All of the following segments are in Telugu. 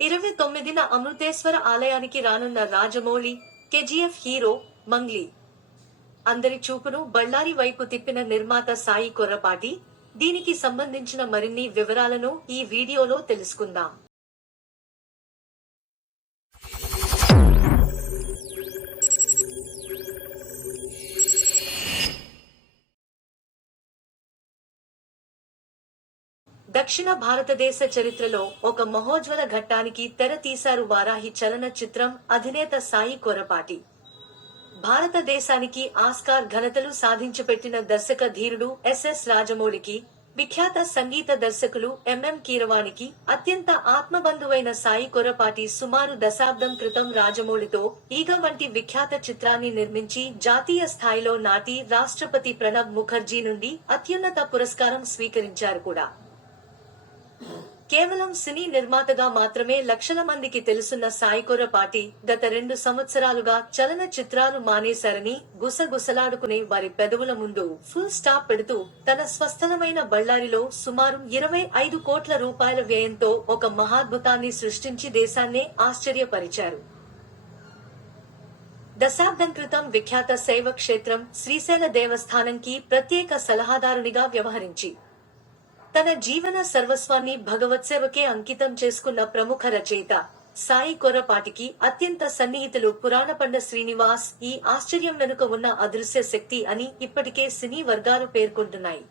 29న అమృతేశ్వర ఆలయానికి రానున్న రాజమౌళి, కేజీఎఫ్ హీరో మంగ్లీ. అందరి చూపును బళ్ళారి వైపు తిప్పిన నిర్మాత సాయి కొర్రపాటి. దీనికి సంబంధించిన మరిన్ని వివరాలను ఈ వీడియోలో తెలుసుకుందాం. దక్షిణ భారతదేశ చరిత్రలో ఒక మహోజ్వల ఘట్టానికి తెర తీశారు వారాహి చలన చిత్రం అధినేత సాయి కొర్రపాటి. భారతదేశానికి ఆస్కార్ ఘనతలు సాధించిపెట్టిన దర్శక ధీరుడు ఎస్ఎస్ రాజమౌళికి, విఖ్యాత సంగీత దర్శకులు ఎంఎం కీరవాణికి అత్యంత ఆత్మబంధువైన సాయి కొర్రపాటి సుమారు దశాబ్దం క్రితం రాజమౌళితో ఈగ వంటి విఖ్యాత చిత్రాన్ని నిర్మించి జాతీయ స్థాయిలో నాటి రాష్ట్రపతి ప్రణబ్ ముఖర్జీ నుండి అత్యున్నత పురస్కారం స్వీకరించారు కూడా. కేవలం సినీ నిర్మాతగా మాత్రమే లక్షల మందికి తెలుసున్న సాయి కొర్రపాటి గత 2 సంవత్సరాలుగా చలన చిత్రాలు మానేశారని గుసగుసలాడుకునే వారి పెదవుల ముందు ఫుల్ స్టాప్ పెడుతూ తన స్వస్థలమైన బళ్ళారిలో సుమారు 25 కోట్ల రూపాయల వ్యయంతో ఒక మహాద్భుతాన్ని సృష్టించి దేశాన్నే ఆశ్చర్యపరిచారు. దశాబ్దం క్రితం విఖ్యాత శైవ క్షేత్రం శ్రీశైల దేవస్థానంకి ప్రత్యేక సలహాదారునిగా వ్యవహరించి తన జీవన సర్వస్వాన్ని భగవత్సేవకే అంకితం చేసుకున్న ప్రముఖ రచయిత సాయి కొర్రపాటికి అత్యంత సన్నిహితులు పురాణపండ శ్రీనివాస్ ఈ ఆశ్చర్యం వెనుక ఉన్న అదృశ్య శక్తి అని ఇప్పటికే సినీ వర్గాలు పేర్కొంటున్నాయి.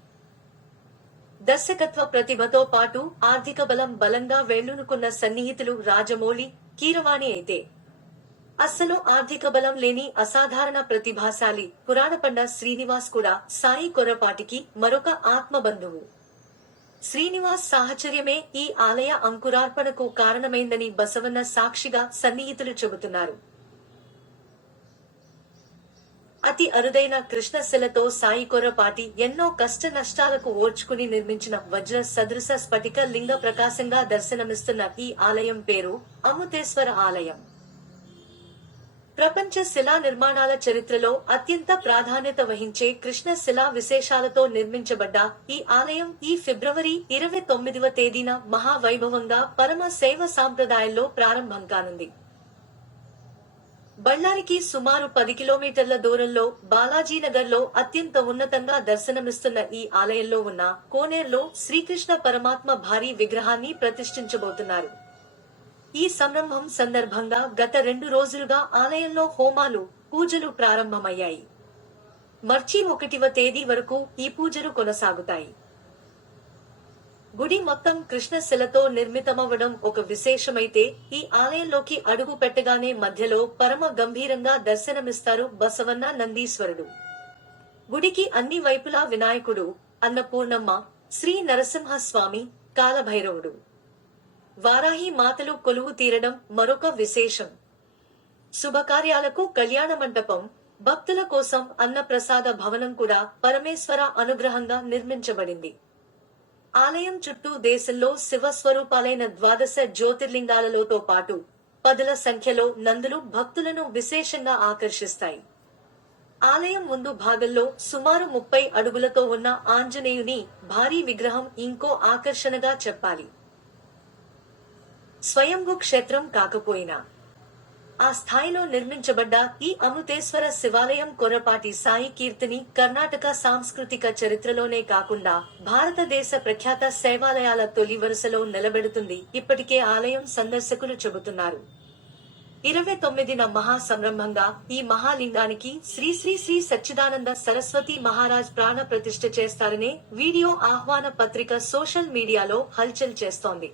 దర్శకత్వ ప్రతిభతో పాటు ఆర్థిక బలం బలంగా వేళ్లూనుకున్న సన్నిహితులు రాజమౌళి, కీరవాణి అయితే అస్సలు ఆర్థిక బలం లేని అసాధారణ ప్రతిభాశాలి పురాణపండ శ్రీనివాస్ కూడా సాయి కొర్రపాటికి మరొక ఆత్మబంధువు. శ్రీనివాస్ సాహచర్యమే ఈ ఆలయ అంకురార్పణకు కారణమైందని బసవన్న సాక్షిగా సన్నిహితులు చెబుతున్నారు. అతి అరుదైన కృష్ణశిలతో సాయి కొర్రపాటి ఎన్నో కష్ట నష్టాలకు ఓర్చుకుని నిర్మించిన వజ్ర సదృశ స్ఫటిక లింగ ప్రకాశంగా దర్శనమిస్తున్న ఈ ఆలయం పేరు అమృతేశ్వర ఆలయం. ప్రపంచ శిలా నిర్మాణాల చరిత్రలో అత్యంత ప్రాధాన్యత వహించే కృష్ణ శిలా విశేషాలతో నిర్మించబడ్డ ఈ ఆలయం ఈ ఫిబ్రవరి 29వ తేదీన మహావైభవంగా పరమ శైవ సాంప్రదాయంలో ప్రారంభం కానుంది. బళ్ళారికి సుమారు 10 కిలోమీటర్ల దూరంలో బాలాజీనగర్లో అత్యంత ఉన్నతంగా దర్శనమిస్తున్న ఈ ఆలయంలో ఉన్న కోనేరులో శ్రీకృష్ణ పరమాత్మ భారీ విగ్రహాన్ని ప్రతిష్ఠించబోతున్నారు. ఈ సంరంభం సందర్భంగా గత 2 రోజులుగా ఆలయంలో హోమాలు, పూజలు ప్రారంభమయ్యాయి. మార్చి 1వ తేదీ వరకు ఈ పూజలు కొనసాగుతాయి. గుడి మొత్తం కృష్ణశిలతో నిర్మితమవ్వడం ఒక విశేషమైతే ఈ ఆలయంలోకి అడుగు పెట్టగానే మధ్యలో పరమ గంభీరంగా దర్శనమిస్తారు బసవన్న నందీశ్వరుడు. గుడికి అన్ని వైపులా వినాయకుడు, అన్నపూర్ణమ్మ, శ్రీ నరసింహస్వామి, కాలభైరవుడు, వారాహి మాతలు కొలువు తీరడం మరొక విశేషం. శుభకార్యాలకు కళ్యాణ మంటపం, భక్తుల కోసం అన్నప్రసాద భవనం కూడా పరమేశ్వర అనుగ్రహంగా నిర్మించబడింది. ఆలయం చుట్టూ దేశంలో శివస్వరూపాలైన 12 జ్యోతిర్లింగాలతో పాటు పదుల సంఖ్యలో నందులు భక్తులను విశేషంగా ఆకర్షిస్తాయి. ఆలయం ముందు భాగంలో సుమారు 30 అడుగులతో ఉన్న ఆంజనేయుని భారీ విగ్రహం ఇంకో ఆకర్షణగా చెప్పాలి. స్వయంభూ క్షేత్రం కాకపోయినా ఆ స్థాయిలో నిర్మించబడ్డ ఈ అమృతేశ్వర శివాలయం కొర్రపాటి సాయి కీర్తిని కర్ణాటక సాంస్కృతిక చరిత్రలోనే కాకుండా భారతదేశ ప్రఖ్యాత శైవాలయాల తొలి వరుసలో నిలబెడుతుంది ఇప్పటికే ఆలయం సందర్శకులు చెబుతున్నారు. 29న మహా సంరంభంగా ఈ మహాలింగానికి శ్రీ శ్రీ శ్రీ సచ్చిదానంద సరస్వతి మహారాజ్ ప్రాణ ప్రతిష్ఠ చేస్తారనే వీడియో ఆహ్వాన పత్రిక సోషల్ మీడియాలో హల్చల్ చేస్తోంది.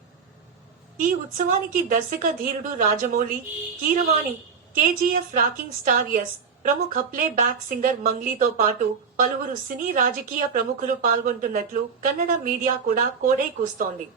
ఈ ఉత్సవానికి దర్శక ధీరుడు Rajamouli, Keeravani, KGF rocking star ఎస్, ప్రముఖ ప్లే బ్యాక్ సింగర్ మంగ్లీతో పాటు పలువురు సినీ రాజకీయ ప్రముఖులు పాల్గొంటున్నట్లు కన్నడ మీడియా కూడా కోడై కూస్తోంది.